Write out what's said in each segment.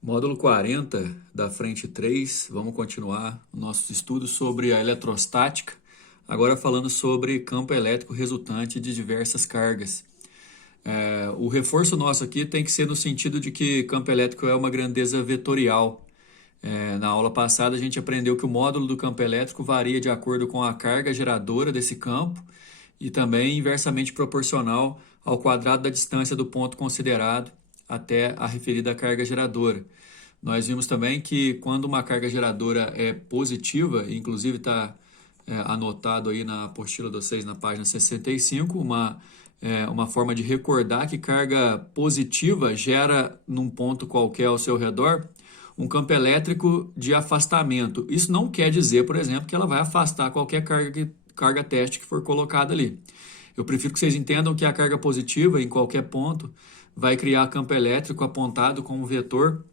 Módulo 40 da frente 3, vamos continuar o nosso estudo sobre a eletrostática, agora falando sobre campo elétrico resultante de diversas cargas. O reforço nosso aqui tem que ser no sentido de que campo elétrico é uma grandeza vetorial. Na aula passada a gente aprendeu que o módulo do campo elétrico varia de acordo com a carga geradora desse campo e também inversamente proporcional ao quadrado da distância do ponto considerado até a referida carga geradora. Nós vimos também que quando uma carga geradora é positiva, inclusive está anotado aí na apostila de vocês na página 65, uma forma de recordar que carga positiva gera num ponto qualquer ao seu redor um campo elétrico de afastamento. Isso não quer dizer, por exemplo, que ela vai afastar qualquer carga teste que for colocada ali. Eu prefiro que vocês entendam que a carga positiva em qualquer ponto vai criar campo elétrico apontado com um vetor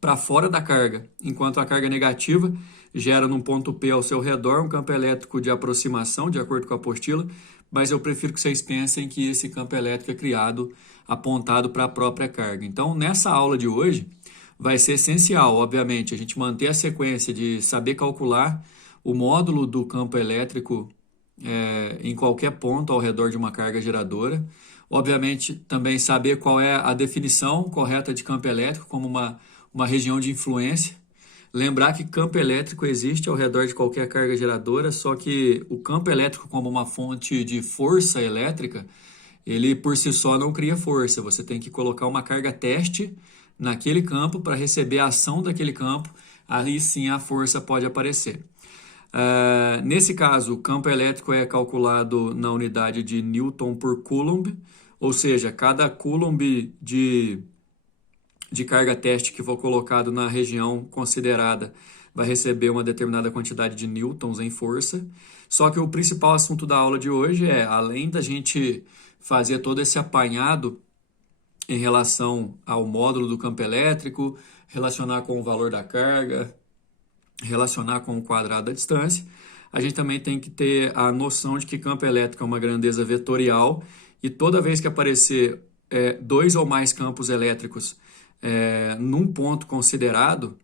para fora da carga, enquanto a carga negativa gera num ponto P ao seu redor um campo elétrico de aproximação, de acordo com a apostila, mas eu prefiro que vocês pensem que esse campo elétrico é criado apontado para a própria carga. Então, nessa aula de hoje, vai ser essencial, obviamente, a gente manter a sequência de saber calcular o módulo do campo elétrico em qualquer ponto ao redor de uma carga geradora. Obviamente, também saber qual é a definição correta de campo elétrico como uma região de influência. Lembrar que campo elétrico existe ao redor de qualquer carga geradora, só que o campo elétrico como uma fonte de força elétrica, ele por si só não cria força. Você tem que colocar uma carga teste naquele campo para receber a ação daquele campo, aí sim a força pode aparecer. Nesse caso, o campo elétrico é calculado na unidade de Newton por Coulomb, ou seja, cada Coulomb de carga teste que for colocado na região considerada vai receber uma determinada quantidade de newtons em força. Só que o principal assunto da aula de hoje é, além da gente fazer todo esse apanhado em relação ao módulo do campo elétrico, relacionar com o valor da carga, relacionar com o quadrado da distância, a gente também tem que ter a noção de que campo elétrico é uma grandeza vetorial e toda vez que aparecer dois ou mais campos elétricos num ponto considerado,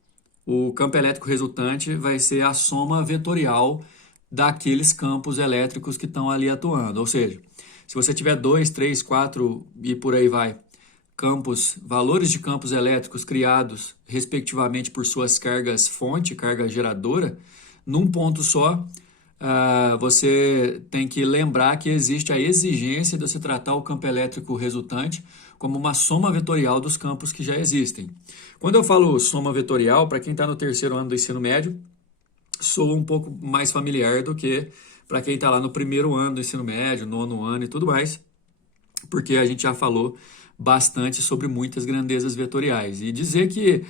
o campo elétrico resultante vai ser a soma vetorial daqueles campos elétricos que estão ali atuando. Ou seja, se você tiver 2, 3, 4 e por aí vai, valores de campos elétricos criados, respectivamente, por suas cargas fonte, carga geradora, num ponto só, você tem que lembrar que existe a exigência de você tratar o campo elétrico resultante como uma soma vetorial dos campos que já existem. Quando eu falo soma vetorial, para quem está no terceiro ano do ensino médio, soa um pouco mais familiar do que para quem está lá no primeiro ano do ensino médio, nono ano e tudo mais, porque a gente já falou bastante sobre muitas grandezas vetoriais. E dizer que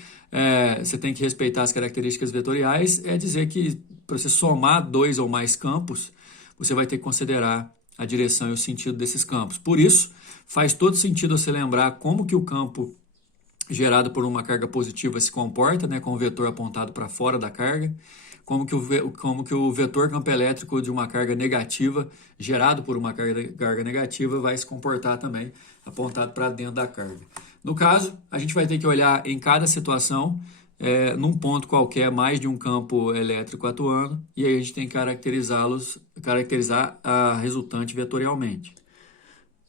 você tem que respeitar as características vetoriais é dizer que para você somar dois ou mais campos, você vai ter que considerar a direção e o sentido desses campos. Por isso, faz todo sentido você lembrar como que o campo gerado por uma carga positiva se comporta, né, com o vetor apontado para fora da carga, como que o vetor campo elétrico de uma carga negativa, gerado por uma carga negativa, vai se comportar também apontado para dentro da carga. No caso, a gente vai ter que olhar em cada situação, num ponto qualquer, mais de um campo elétrico atuando, e aí a gente tem que caracterizar a resultante vetorialmente.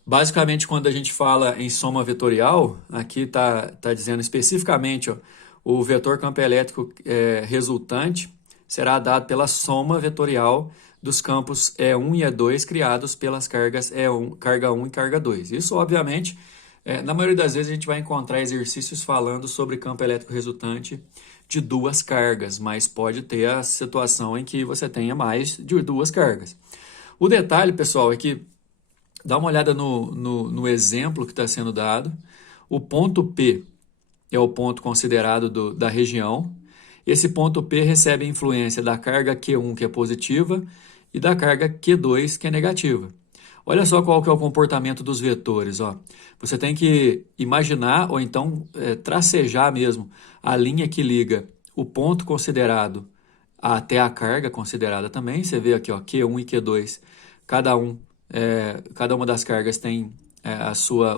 Basicamente, quando a gente fala em soma vetorial, aqui está dizendo especificamente, ó, o vetor campo elétrico resultante será dado pela soma vetorial dos campos E1 e E2 criados pelas cargas carga 1 e carga 2. Isso, obviamente, na maioria das vezes a gente vai encontrar exercícios falando sobre campo elétrico resultante de duas cargas, mas pode ter a situação em que você tenha mais de duas cargas. O detalhe, pessoal, é que dá uma olhada no exemplo que está sendo dado. O ponto P é o ponto considerado da região. Esse ponto P recebe a influência da carga Q1, que é positiva, e da carga Q2, que é negativa. Olha só qual que é o comportamento dos vetores. Ó. Você tem que imaginar, ou então tracejar mesmo, a linha que liga o ponto considerado até a carga considerada também. Você vê aqui, ó, Q1 e Q2, cada uma das cargas tem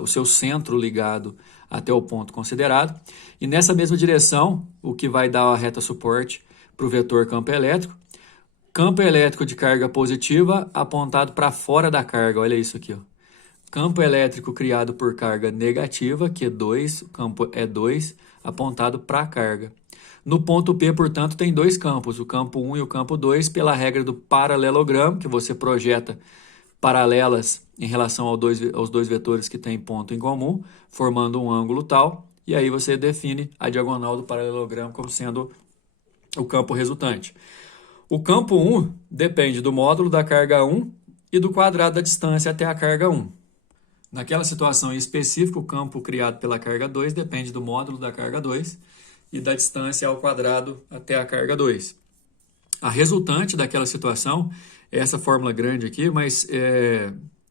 o seu centro ligado até o ponto considerado. E nessa mesma direção, o que vai dar a reta suporte para o vetor campo elétrico. Campo elétrico de carga positiva apontado para fora da carga, olha isso aqui, ó. Campo elétrico criado por carga negativa, Q2, o campo E2, apontado para a carga. No ponto P, portanto, tem dois campos, o campo 1 e o campo 2, pela regra do paralelogramo, que você projeta paralelas em relação aos dois vetores que têm ponto em comum, formando um ângulo tal, e aí você define a diagonal do paralelogramo como sendo o campo resultante. O campo 1 depende do módulo da carga 1 e do quadrado da distância até a carga 1. Naquela situação em específico, o campo criado pela carga 2 depende do módulo da carga 2 e da distância ao quadrado até a carga 2. A resultante daquela situação é essa fórmula grande aqui, mas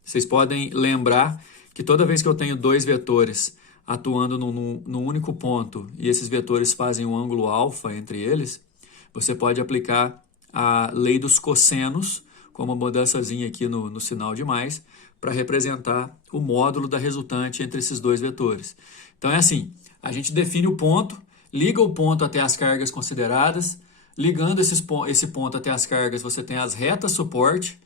vocês podem lembrar que toda vez que eu tenho dois vetores atuando num único ponto e esses vetores fazem um ângulo alfa entre eles, você pode aplicar a lei dos cossenos, com uma mudançazinha aqui no sinal de mais, para representar o módulo da resultante entre esses dois vetores. Então é assim, a gente define o ponto, liga o ponto até as cargas consideradas, ligando esse ponto até as cargas, você tem as retas suporte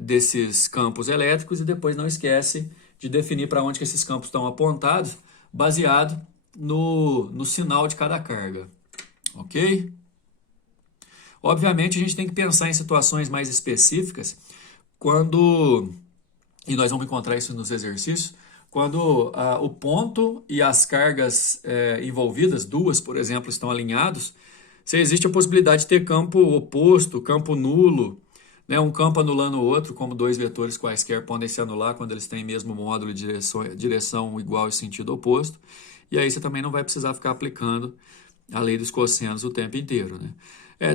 desses campos elétricos e depois não esquece de definir para onde que esses campos estão apontados, baseado no sinal de cada carga. Ok? Obviamente, a gente tem que pensar em situações mais específicas e nós vamos encontrar isso nos exercícios, quando o ponto e as cargas envolvidas, duas, por exemplo, estão alinhados, se existe a possibilidade de ter campo oposto, campo nulo, né, um campo anulando o outro, como dois vetores quaisquer podem se anular quando eles têm mesmo módulo de direção igual e sentido oposto, e aí você também não vai precisar ficar aplicando a lei dos cossenos o tempo inteiro, né?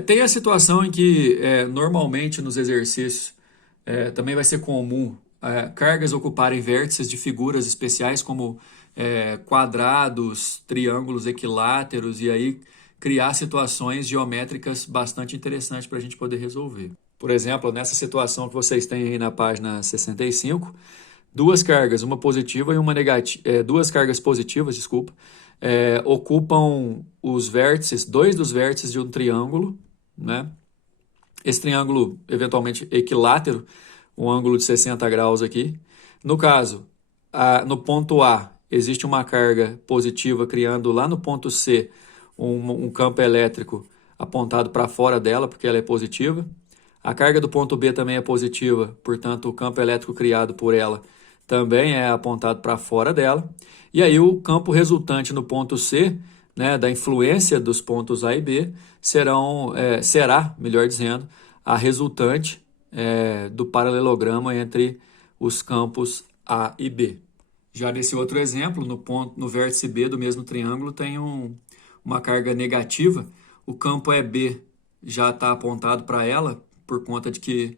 Tem a situação em que, normalmente nos exercícios, também vai ser comum cargas ocuparem vértices de figuras especiais como quadrados, triângulos equiláteros, e aí criar situações geométricas bastante interessantes para a gente poder resolver. Por exemplo, nessa situação que vocês têm aí na página 65, duas cargas, uma positiva e uma negativa, duas cargas positivas, desculpa, ocupam os vértices, dois dos vértices de um triângulo, né? Esse triângulo, eventualmente equilátero, um ângulo de 60 graus aqui. No caso, no ponto A, existe uma carga positiva criando lá no ponto C um campo elétrico apontado para fora dela, porque ela é positiva. A carga do ponto B também é positiva, portanto, o campo elétrico criado por ela também é apontado para fora dela. E aí o campo resultante no ponto C, né, da influência dos pontos A e B, será, melhor dizendo, a resultante do paralelograma entre os campos A e B. Já nesse outro exemplo, no vértice B do mesmo triângulo, tem uma carga negativa. O campo EB já está apontado para ela, por conta de que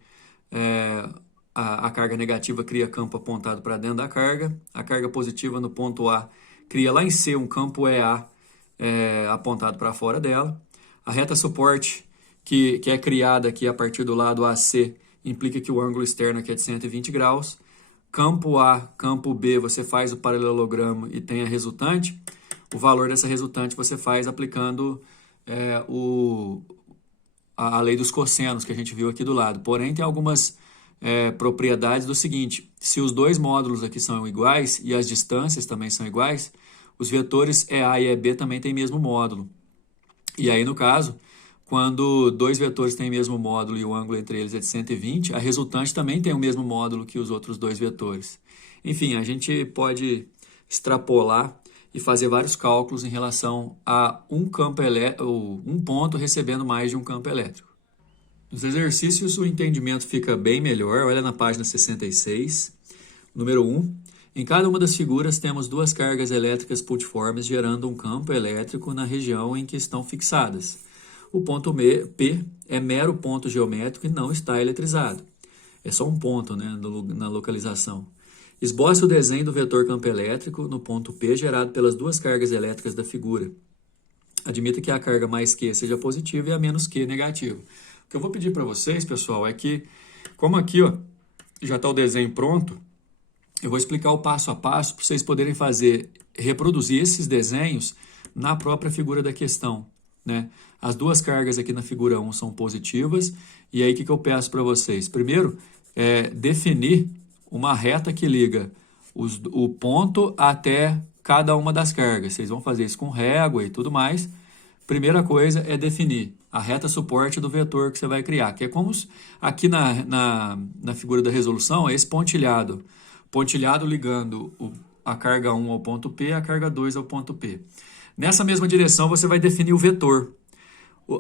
a carga negativa cria campo apontado para dentro da carga. A carga positiva no ponto A cria lá em C um campo EA apontado para fora dela. A reta suporte que é criada aqui a partir do lado AC implica que o ângulo externo aqui é de 120 graus. Campo A, campo B, você faz o paralelogramo e tem a resultante. O valor dessa resultante você faz aplicando a lei dos cossenos que a gente viu aqui do lado. Porém, tem algumas propriedades do seguinte: se os dois módulos aqui são iguais e as distâncias também são iguais, os vetores EA e EB também têm mesmo módulo. E aí, no caso, quando dois vetores têm o mesmo módulo e o ângulo entre eles é de 120, a resultante também tem o mesmo módulo que os outros dois vetores. Enfim, a gente pode extrapolar e fazer vários cálculos em relação a um ponto recebendo mais de um campo elétrico. Nos exercícios o entendimento fica bem melhor. Olha na página 66, número 1. Em cada uma das figuras temos duas cargas elétricas pultiformes gerando um campo elétrico na região em que estão fixadas. O ponto P é mero ponto geométrico e não está eletrizado. É só um ponto, né, na localização. Esboce o desenho do vetor campo elétrico no ponto P gerado pelas duas cargas elétricas da figura. Admita que a carga mais Q seja positiva e a menos Q negativa. O que eu vou pedir para vocês, pessoal, é que, como aqui já está o desenho pronto, Eu vou explicar o passo a passo para vocês poderem reproduzir esses desenhos na própria figura da questão, né? As duas cargas aqui na figura 1 são positivas, e aí o que eu peço para vocês? Primeiro, definir uma reta que liga o ponto até cada uma das cargas. Vocês vão fazer isso com régua e tudo mais. Primeira coisa é definir a reta suporte do vetor que você vai criar, que é como aqui na figura da resolução, é esse pontilhado. Pontilhado ligando a carga 1 ao ponto P e a carga 2 ao ponto P. Nessa mesma direção, você vai definir o vetor.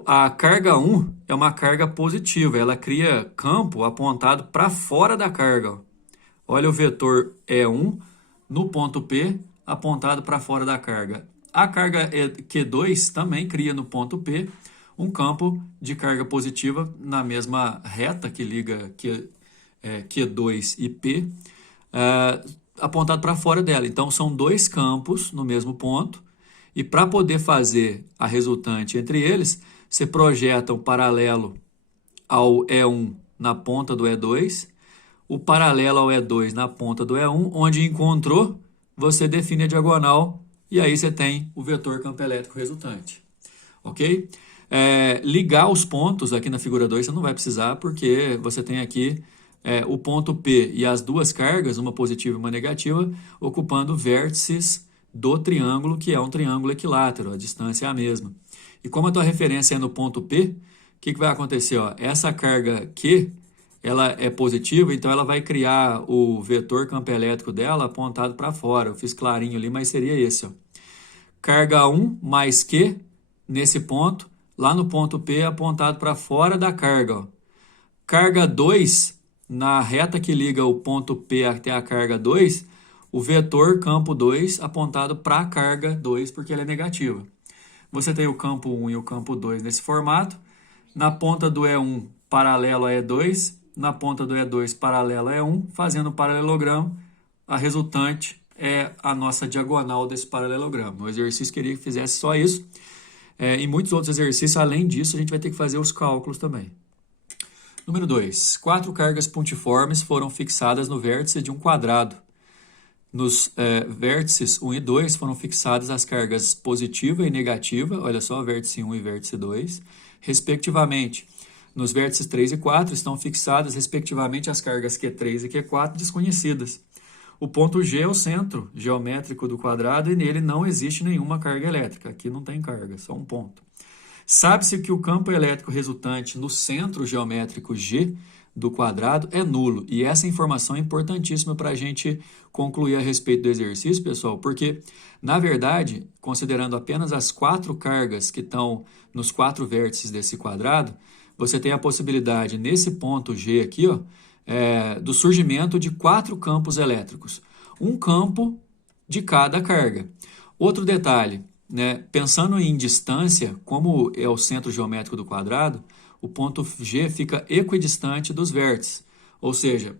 A carga 1 é uma carga positiva, ela cria campo apontado para fora da carga. Olha o vetor E1 no ponto P apontado para fora da carga. A carga Q2 também cria no ponto P um campo de carga positiva na mesma reta que liga Q2 e P, apontado para fora dela. Então, são dois campos no mesmo ponto, e para poder fazer a resultante entre eles, você projeta o paralelo ao E1 na ponta do E2, o paralelo ao E2 na ponta do E1, onde encontrou, você define a diagonal, e aí você tem o vetor campo elétrico resultante. Ok? Ligar os pontos aqui na figura 2 você não vai precisar, porque você tem aqui o ponto P e as duas cargas, uma positiva e uma negativa, ocupando vértices do triângulo, que é um triângulo equilátero, a distância é a mesma. E como a tua referência é no ponto P, o que vai acontecer? Essa carga Q, ela é positiva, então ela vai criar o vetor campo elétrico dela apontado para fora. Eu fiz clarinho ali, mas seria esse. Carga 1 mais Q, nesse ponto, lá no ponto P, apontado para fora da carga. Carga 2, na reta que liga o ponto P até a carga 2, o vetor campo 2 apontado para a carga 2, porque ela é negativa. Você tem o campo 1 e o campo 2 nesse formato. Na ponta do E1, paralelo a E2. Na ponta do E2, paralelo a E1. Fazendo o paralelogramo, a resultante é a nossa diagonal desse paralelogramo. O exercício queria que fizesse só isso. Em muitos outros exercícios, além disso, a gente vai ter que fazer os cálculos também. Número 2. 4 cargas pontiformes foram fixadas no vértice de um quadrado. Nos vértices 1 e 2 foram fixadas as cargas positiva e negativa, olha só, vértice 1 e vértice 2, respectivamente. Nos vértices 3 e 4 estão fixadas, respectivamente, as cargas Q3 e Q4 desconhecidas. O ponto G é o centro geométrico do quadrado e nele não existe nenhuma carga elétrica. Aqui não tem carga, só um ponto. Sabe-se que o campo elétrico resultante no centro geométrico G do quadrado é nulo. E essa informação é importantíssima para a gente concluir a respeito do exercício, pessoal, porque, na verdade, considerando apenas as 4 cargas que estão nos 4 vértices desse quadrado, você tem a possibilidade, nesse ponto G aqui, do surgimento de 4 campos elétricos. Um campo de cada carga. Outro detalhe, né, pensando em distância, como é o centro geométrico do quadrado, o ponto G fica equidistante dos vértices, ou seja,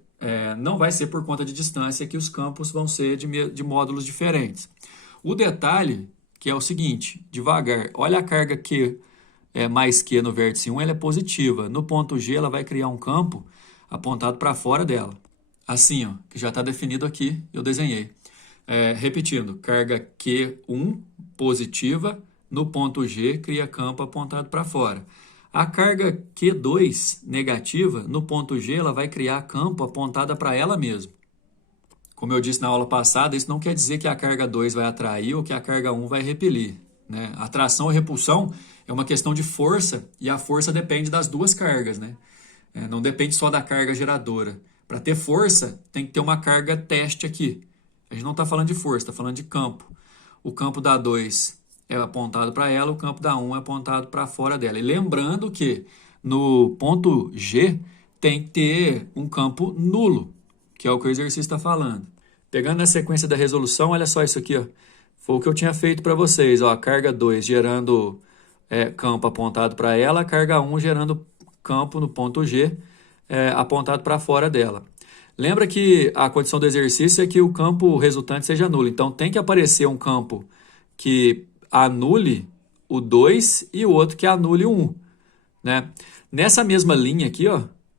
não vai ser por conta de distância que os campos vão ser de módulos diferentes. O detalhe que é o seguinte, devagar, olha a carga Q mais Q no vértice 1, ela é positiva. No ponto G ela vai criar um campo apontado para fora dela. Assim, que já está definido aqui, eu desenhei. Repetindo, carga Q1 positiva, no ponto G cria campo apontado para fora. A carga Q2 negativa, no ponto G, ela vai criar campo apontada para ela mesma. Como eu disse na aula passada, isso não quer dizer que a carga 2 vai atrair ou que a carga 1 vai repelir, né? Atração e repulsão é uma questão de força e a força depende das duas cargas, né? Não depende só da carga geradora. Para ter força, tem que ter uma carga teste aqui. A gente não está falando de força, está falando de campo. O campo da 2 é apontado para ela, o campo da 1 é apontado para fora dela. E lembrando que no ponto G tem que ter um campo nulo, que é o que o exercício está falando. Pegando na sequência da resolução, olha só isso aqui. Foi o que eu tinha feito para vocês. A carga 2 gerando campo apontado para ela, a carga 1 gerando campo no ponto G apontado para fora dela. Lembra que a condição do exercício é que o campo resultante seja nulo. Então tem que aparecer um campo que anule o 2 e o outro que anule o 1. Né? Nessa mesma linha aqui,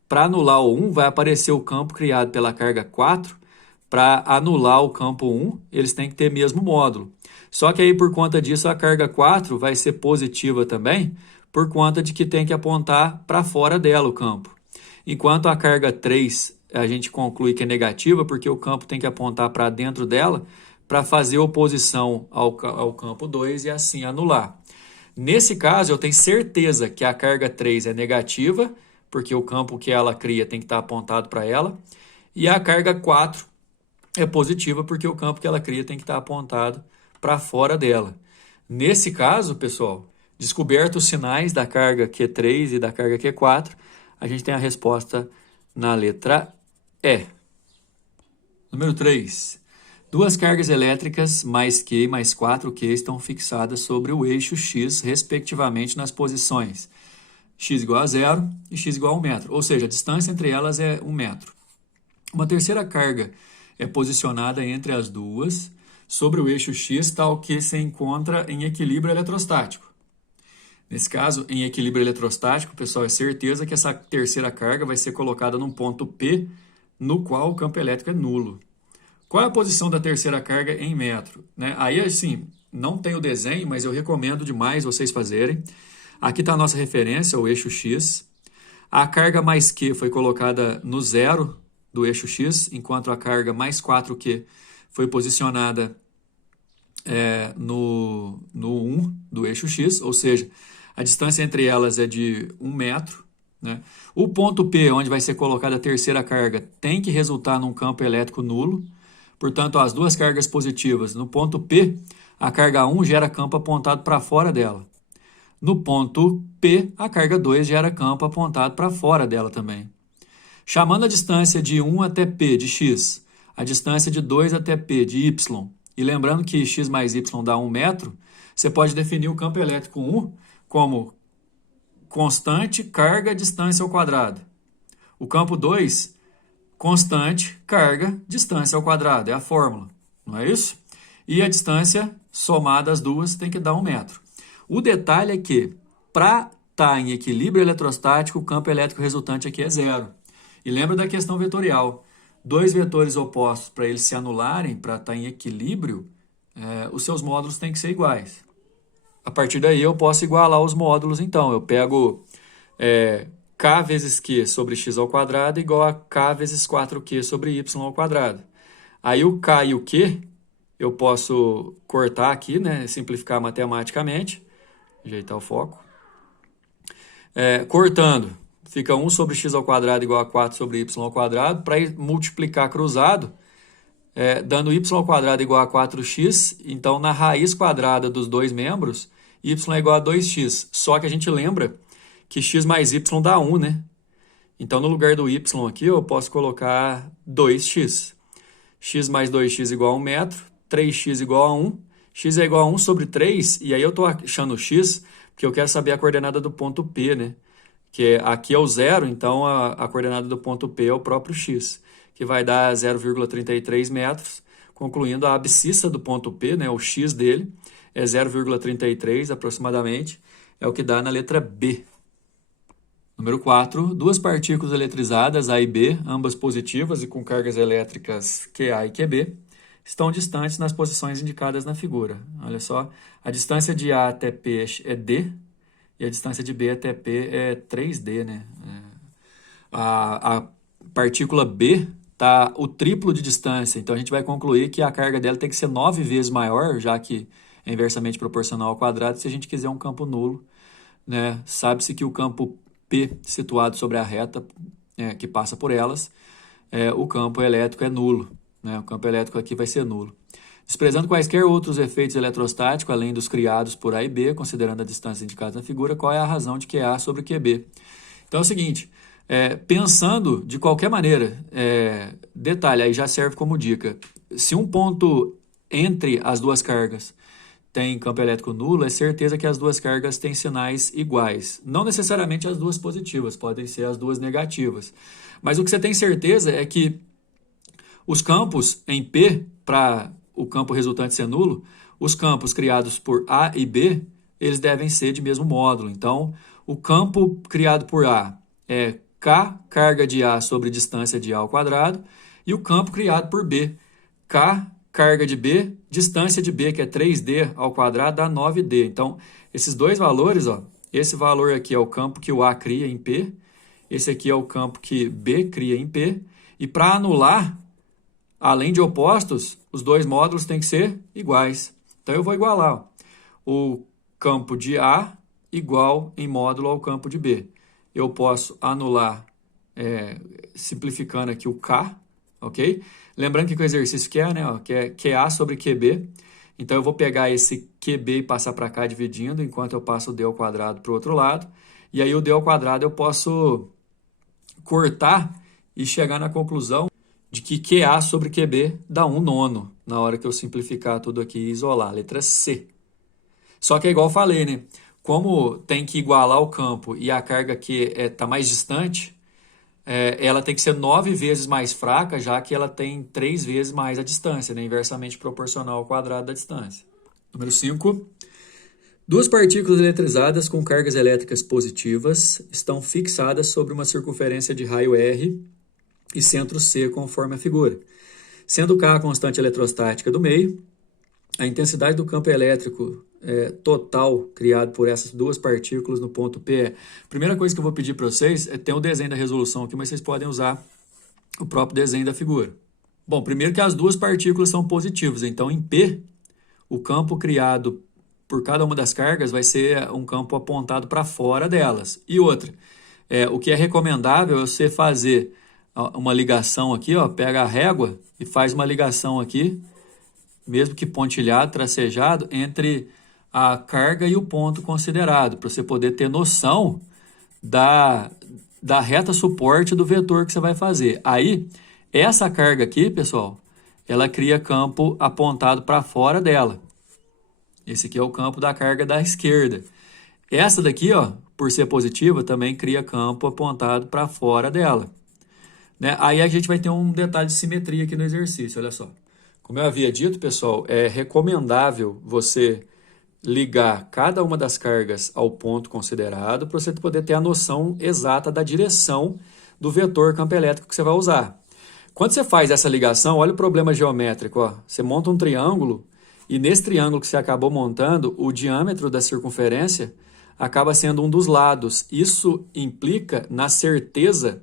para anular o 1, vai aparecer o campo criado pela carga 4 para anular o campo 1, eles têm que ter mesmo módulo. Só que aí, por conta disso, a carga 4 vai ser positiva também, por conta de que tem que apontar para fora dela o campo. Enquanto a carga 3, a gente conclui que é negativa, porque o campo tem que apontar para dentro dela, para fazer oposição ao campo 2 e assim anular. Nesse caso, eu tenho certeza que a carga 3 é negativa, porque o campo que ela cria tem que estar apontado para ela, e a carga 4 é positiva, porque o campo que ela cria tem que estar apontado para fora dela. Nesse caso, pessoal, descobertos os sinais da carga Q3 e da carga Q4, a gente tem a resposta na letra E. Número 3. Duas cargas elétricas mais Q e mais 4Q estão fixadas sobre o eixo X, respectivamente, nas posições x igual a 0 e x igual a 1 metro. Ou seja, a distância entre elas é 1 metro. Uma terceira carga é posicionada entre as duas sobre o eixo X, tal que se encontra em equilíbrio eletrostático. Nesse caso, em equilíbrio eletrostático, pessoal, é certeza que essa terceira carga vai ser colocada num ponto P, no qual o campo elétrico é nulo. Qual é a posição da terceira carga em metro? Aí, assim, não tem o desenho, mas eu recomendo demais vocês fazerem. Aqui está a nossa referência, o eixo X. A carga mais Q foi colocada no zero do eixo X, enquanto a carga mais 4Q foi posicionada no 1 do eixo X, ou seja, a distância entre elas é de 1 metro. O ponto P, onde vai ser colocada a terceira carga, tem que resultar num campo elétrico nulo. Portanto, as duas cargas positivas. No ponto P, a carga 1 gera campo apontado para fora dela. No ponto P, a carga 2 gera campo apontado para fora dela também. Chamando a distância de 1 até P de x, a distância de 2 até P de y, e lembrando que x mais y dá 1 metro, você pode definir o campo elétrico 1 como constante carga distância ao quadrado. O campo 2, constante carga distância ao quadrado, é a fórmula, não é isso? E a distância somada as duas tem que dar 1 metro. O detalhe é que, para estar em equilíbrio eletrostático, o campo elétrico resultante aqui é zero. E lembra da questão vetorial. Dois vetores opostos, para eles se anularem, para estar em equilíbrio, os seus módulos têm que ser iguais. A partir daí eu posso igualar os módulos, então. Eu pego k vezes q sobre x ao quadrado igual a k vezes 4q sobre y ao quadrado. Aí o k e o q eu posso cortar aqui, simplificar matematicamente. Ajeitar o foco. Cortando, fica 1 sobre x ao quadrado igual a 4 sobre y ao quadrado. Para multiplicar cruzado, dando y ao quadrado igual a 4x, então na raiz quadrada dos dois membros, y é igual a 2x. Só que a gente lembra que x mais y dá 1, Então no lugar do y aqui eu posso colocar 2x. X mais 2x igual a 1 metro, 3x igual a 1. X é igual a 1 sobre 3, e aí eu estou achando x, porque eu quero saber a coordenada do ponto P, Que aqui é o zero, então a coordenada do ponto P é o próprio x, que vai dar 0,33 metros, concluindo a abscissa do ponto P, o x dele, é 0,33 aproximadamente, é o que dá na letra B. Número 4, duas partículas eletrizadas, A e B, ambas positivas e com cargas elétricas QA e QB, estão distantes nas posições indicadas na figura. Olha só, a distância de A até P é D e a distância de B até P é 3D, A partícula B está o triplo de distância, então a gente vai concluir que a carga dela tem que ser 9 vezes maior, já que é inversamente proporcional ao quadrado, se a gente quiser um campo nulo. Sabe-se que o campo P situado sobre a reta que passa por elas, o campo elétrico é nulo. O campo elétrico aqui vai ser nulo. Desprezando quaisquer outros efeitos eletrostáticos, além dos criados por A e B, considerando a distância indicada na figura, qual é a razão de QA sobre QB? Então é o seguinte, pensando de qualquer maneira, detalhe, aí já serve como dica, se um ponto entre as duas cargas tem campo elétrico nulo, é certeza que as duas cargas têm sinais iguais. Não necessariamente as duas positivas, podem ser as duas negativas. Mas o que você tem certeza é que os campos em P, para o campo resultante ser nulo, os campos criados por A e B, eles devem ser de mesmo módulo. Então, o campo criado por A é K, carga de A sobre distância de A ao quadrado, e o campo criado por B K, carga de B, distância de B, que é 3D ao quadrado, dá 9D. Então, esses dois valores, ó, esse valor aqui é o campo que o A cria em P, esse aqui é o campo que B cria em P, e para anular, além de opostos, os dois módulos têm que ser iguais. Então, eu vou igualar, ó, o campo de A igual em módulo ao campo de B. Eu posso anular, simplificando aqui o K, ok? Lembrando que o exercício quer, né, ó, que é QA sobre QB. Então, eu vou pegar esse QB e passar para cá dividindo, enquanto eu passo o D ao quadrado para o outro lado. E aí, o D ao quadrado eu posso cortar e chegar na conclusão de que QA sobre QB dá 1/9, na hora que eu simplificar tudo aqui e isolar, letra C. Só que é igual eu falei, né? Como tem que igualar o campo e a carga que está mais distante, ela tem que ser 9 vezes mais fraca, já que ela tem 3 vezes mais a distância, né? Inversamente proporcional ao quadrado da distância. Número 5. Duas partículas eletrizadas com cargas elétricas positivas estão fixadas sobre uma circunferência de raio R e centro C, conforme a figura. Sendo K a constante eletrostática do meio, a intensidade do campo elétrico total criado por essas duas partículas no ponto P. Primeira coisa que eu vou pedir para vocês é ter um desenho da resolução aqui, mas vocês podem usar o próprio desenho da figura. Bom, primeiro que as duas partículas são positivas, então em P, o campo criado por cada uma das cargas vai ser um campo apontado para fora delas. E outra, o que é recomendável é você fazer uma ligação aqui, ó, pega a régua e faz uma ligação aqui, mesmo que pontilhado, tracejado, entre a carga e o ponto considerado, para você poder ter noção da reta suporte do vetor que você vai fazer. Aí, essa carga aqui, pessoal, ela cria campo apontado para fora dela. Esse aqui é o campo da carga da esquerda. Essa daqui, ó, por ser positiva, também cria campo apontado para fora dela. Né? Aí a gente vai ter um detalhe de simetria aqui no exercício, olha só. Como eu havia dito, pessoal, é recomendável você ligar cada uma das cargas ao ponto considerado para você poder ter a noção exata da direção do vetor campo elétrico que você vai usar. Quando você faz essa ligação, olha o problema geométrico. Ó. Você monta um triângulo e nesse triângulo que você acabou montando, o diâmetro da circunferência acaba sendo um dos lados. Isso implica na certeza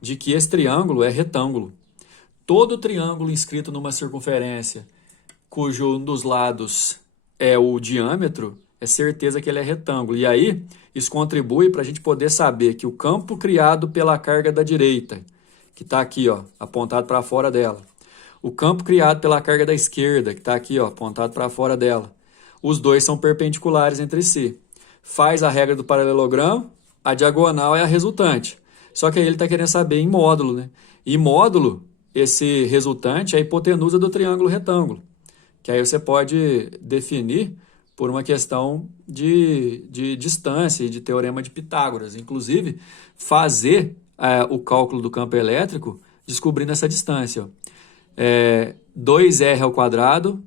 de que esse triângulo é retângulo. Todo triângulo inscrito numa circunferência cujo um dos lados é o diâmetro, é certeza que ele é retângulo. E aí, isso contribui para a gente poder saber que o campo criado pela carga da direita, que está aqui, ó, apontado para fora dela, o campo criado pela carga da esquerda, que está aqui, ó, apontado para fora dela, os dois são perpendiculares entre si. Faz a regra do paralelogramo, a diagonal é a resultante. Só que aí ele está querendo saber em módulo, né? E módulo, esse resultante é a hipotenusa do triângulo retângulo, que aí você pode definir por uma questão de distância e de teorema de Pitágoras. Inclusive, fazer o cálculo do campo elétrico descobrindo essa distância. 2R ao quadrado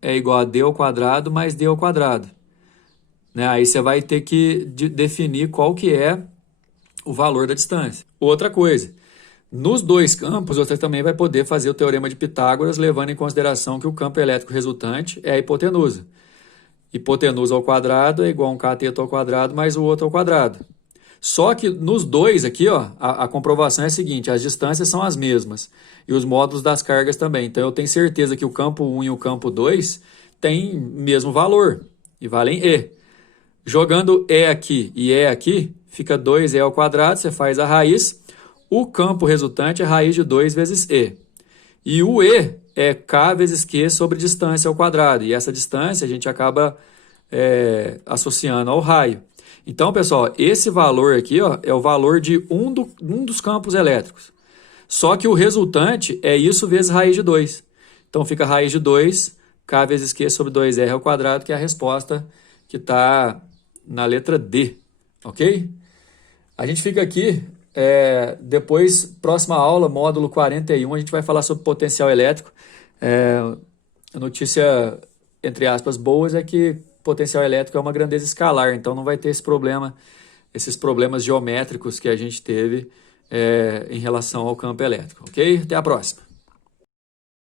é igual a D ao quadrado mais D ao quadrado. Né? Aí você vai ter que definir qual que é o valor da distância. Outra coisa, nos dois campos você também vai poder fazer o teorema de Pitágoras levando em consideração que o campo elétrico resultante é a hipotenusa. Hipotenusa ao quadrado é igual a um cateto ao quadrado mais o outro ao quadrado. Só que nos dois aqui, ó, a comprovação é a seguinte, as distâncias são as mesmas e os módulos das cargas também. Então eu tenho certeza que o campo 1 e o campo 2 têm mesmo valor e valem E. Jogando E aqui e E aqui, fica 2E ao quadrado, você faz a raiz. O campo resultante é raiz de 2 vezes E. E o E é K vezes Q sobre distância ao quadrado. E essa distância a gente acaba associando ao raio. Então, pessoal, esse valor aqui, ó, é o valor de um dos campos elétricos. Só que o resultante é isso vezes raiz de 2. Então, fica raiz de 2, K vezes Q sobre 2R ao quadrado, que é a resposta que está na letra D. Ok? A gente fica aqui. Depois, próxima aula, módulo 41, a gente vai falar sobre potencial elétrico. A notícia, entre aspas, boas é que potencial elétrico é uma grandeza escalar, então não vai ter esses problemas geométricos que a gente teve em relação ao campo elétrico, ok? Até a próxima!